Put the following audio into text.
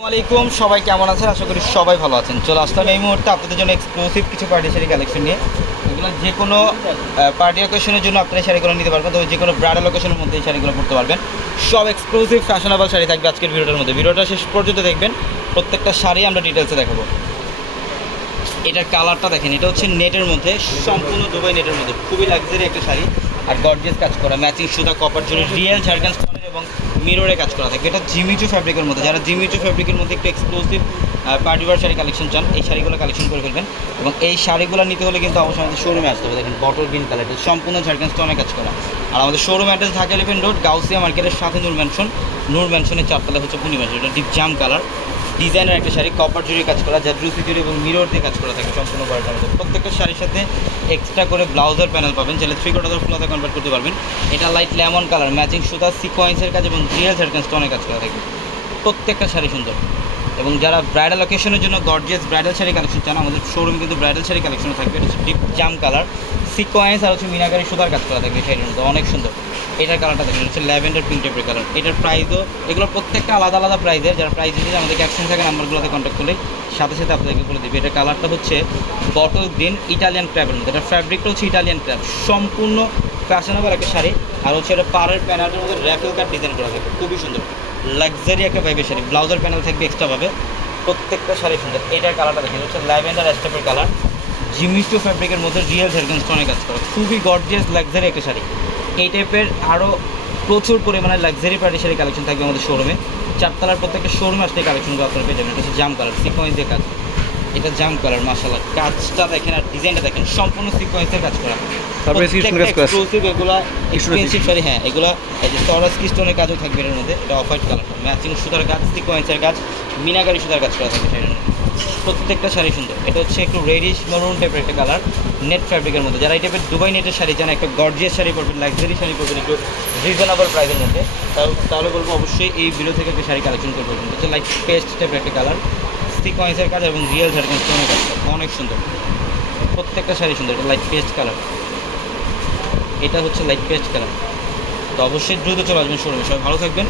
আসসালামাইকুম সবাই কেমন আছেন? আশা করি সবাই ভালো আছেন। চলে আসলাম এই মুহূর্তে আপনাদের জন্য এক্সক্লুসিভ কিছু পার্টি শাড়ি কালেকশন নিয়ে। এগুলো যে কোনো পার্টি অকেশনের জন্য আপনারা শাড়িগুলো নিতে পারবেন, তবে যে কোনো ব্রাইডাল অকেশনের মধ্যে এই শাড়িগুলো পড়তে পারবেন। সব এক্সক্লুসিভ ফ্যাশনেবল শাড়ি থাকবে আজকের ভিডিওটার মধ্যে। ভিডিওটা শেষ পর্যন্ত দেখবেন। প্রত্যেকটা শাড়ি আমরা ডিটেলসে দেখাবো। এটার কালারটা দেখেন, এটা হচ্ছে নেটের মধ্যে, সম্পূর্ণ দুবাই নেটের মধ্যে। খুবই লাক্সারি একটা শাড়ি। আর গর্জিয়াস কাজ করা ম্যাচিং সুতা কপার জন্য রিয়েল ঝাড়খান এবং মিররে কাজ করা থাকে। এটা জিমিচু ফ্যাব্রিকের মধ্যে। যারা জিমিচু ফ্যাব্রিকের মধ্যে একটু এক্সক্লুসিভ পার্টিভার শাড়ি কালেকশন চান, এই শাড়িগুলো কালেকশন করে ফেলবেন এবং এই শাড়িগুলো নিতে হলে কিন্তু অবশ্যই আমাদের শোরুমে আসতে হবে। দেখেন বটল গ্রিন কালার এটা সম্পূর্ণ ঝাড়গ্রাম স্টোনে কাজ করা। আর আমাদের showroom address Dhaka elephant road Gausia মার্কেটের সাথে নূর ম্যানশন নূর ম্যানশনের চারতলা হচ্ছে পূর্ণিমা, এটা ডিপ জাম কালার ডিজাইনের একটা শাড়ি কপার জুড়ি কাজ করা যা জুসি জুড়ি এবং মিরর দিয়ে কাজ করা থাকে সম্পূর্ণ বয়সের মধ্যে প্রত্যেকটা শাড়ির সাথে এক্সট্রা করে ব্লাউজের প্যানেল পাবেন। চাইলে থ্রি কোটার ফুলাতে কনভার্ট করতে পারবেন। এটা লাইট লেমন কালার ম্যাচিং সুতা সিকোয়েন্সের কাজ এবং রিয়েল সার্কেন স্টোনের কাজ করা থাকে। প্রত্যেকটা শাড়ি সুন্দর। এবং যারা ব্রাইডাল অকেশনের জন্য গর্জিয়াস ব্রাইডাল শাড়ি কালেকশন চান, আমাদের শোরুম কিন্তু ব্রাইডাল শাড়ি কালেকশন থাকবে। এটা হচ্ছে ডিপ জাম কালার সিকোয়েন্স আর হচ্ছে মিনাকারি সুতার কাজ করা থাকবে শাড়ির মধ্যে। অনেক সুন্দর। এটার কালারটা দেখেন হচ্ছে ল্যাভেন্ডার পিঙ্ক টাইপের কালার এটার প্রাইসও এগুলো প্রত্যেকটা আলাদা আলাদা প্রাইসের যারা প্রাইস দিতে আমাদের ক্যাপশন থাকে নাম্বারগুলোতে কন্ট্যাক্ট করলে সাথে সাথে আপনাদেরকে বলে দেবে। এটার কালারটা হচ্ছে বটল গ্রিন ইটালিয়ান ক্র্যাবের মধ্যে। এটার ফ্যাব্রিকটা হচ্ছে ইটালিয়ান ক্র্যাব সম্পূর্ণ ফ্যাশনেবল একটা শাড়ি। আর হচ্ছে এটা পাড়ের প্যানেলের মধ্যে র্যাফেল কাট ডিজাইন করা থাকে। খুবই সুন্দর। লাক্সারি একটা ভাইবের শাড়ি। ব্লাউজার প্যানেল থাকবে এক্সট্রাভাবে প্রত্যেকটা শাড়ি সুন্দর। এটার কালারটা দেখেন, হচ্ছে ল্যাভেন্ডার স্টেপের কালার জিমিস্টো ফ্যাব্রিকের মধ্যে রিয়েল ঝাড়খান স্টোনে কাজ করা। খুবই গর্জিয়াস লাক্সারি একটা শাড়ি। এই টাইপের আরও প্রচুর পরিমাণে লাক্সারি পার্টি শাড়ি কালেকশন থাকবে আমাদের শোরুমে চারতলার প্রত্যেকটা শোরুমে আসলে কালেকশনগুলো আপনারা পেয়ে যাবেন। এটা হচ্ছে জাম কালার সিকোয়েন্সের কাজ। এটা জাম কালার মাসাল্লাহ কাজটা দেখেন আর ডিজাইনটা দেখেন সম্পূর্ণ সিকোয়েন্সের কাজ করা। এক্সপেন্সিভ শাড়ি হ্যাঁ এগুলো এই যে টরাস কাজও থাকবে এর মধ্যে। এটা অফ হোয়াইট কালার ম্যাচিং সুতার কাজ সিকোয়েন্সের কাজ মিনাকারি সুতার কাজ করা থাকবে মধ্যে। প্রত্যেকটা শাড়ি সুন্দর। এটা হচ্ছে একটু রেডিশ মরুন টাইপের একটা কালার নেট ফ্যাব্রিকের মধ্যে। যারা এই টাইপের দুবাই নেটের শাড়ি চান একটা গর্জিয়াস শাড়ি পরবেন লাক্সারি শাড়ি পরবেন, একটু রিজনেবল প্রাইসের মধ্যে তাহলে- বলব অবশ্যই এই ভিডিও থেকে একটা শাড়ি কালেকশন পারবেন হচ্ছে লাইক পেস্ট টাইপের একটা কালার সিকোয়েন্সের কাজ এবং রিয়েল ঝাড়খান স্টোনের কাজ অনেক সুন্দর। প্রত্যেকটা শাড়ি সুন্দর, এটা লাইট পেস্ট কালার এটা হচ্ছে লাইট পেস্ট কালার তো অবশ্যই দ্রুত চলে আসবেন শোরুমে সবাই ভালো থাকবেন।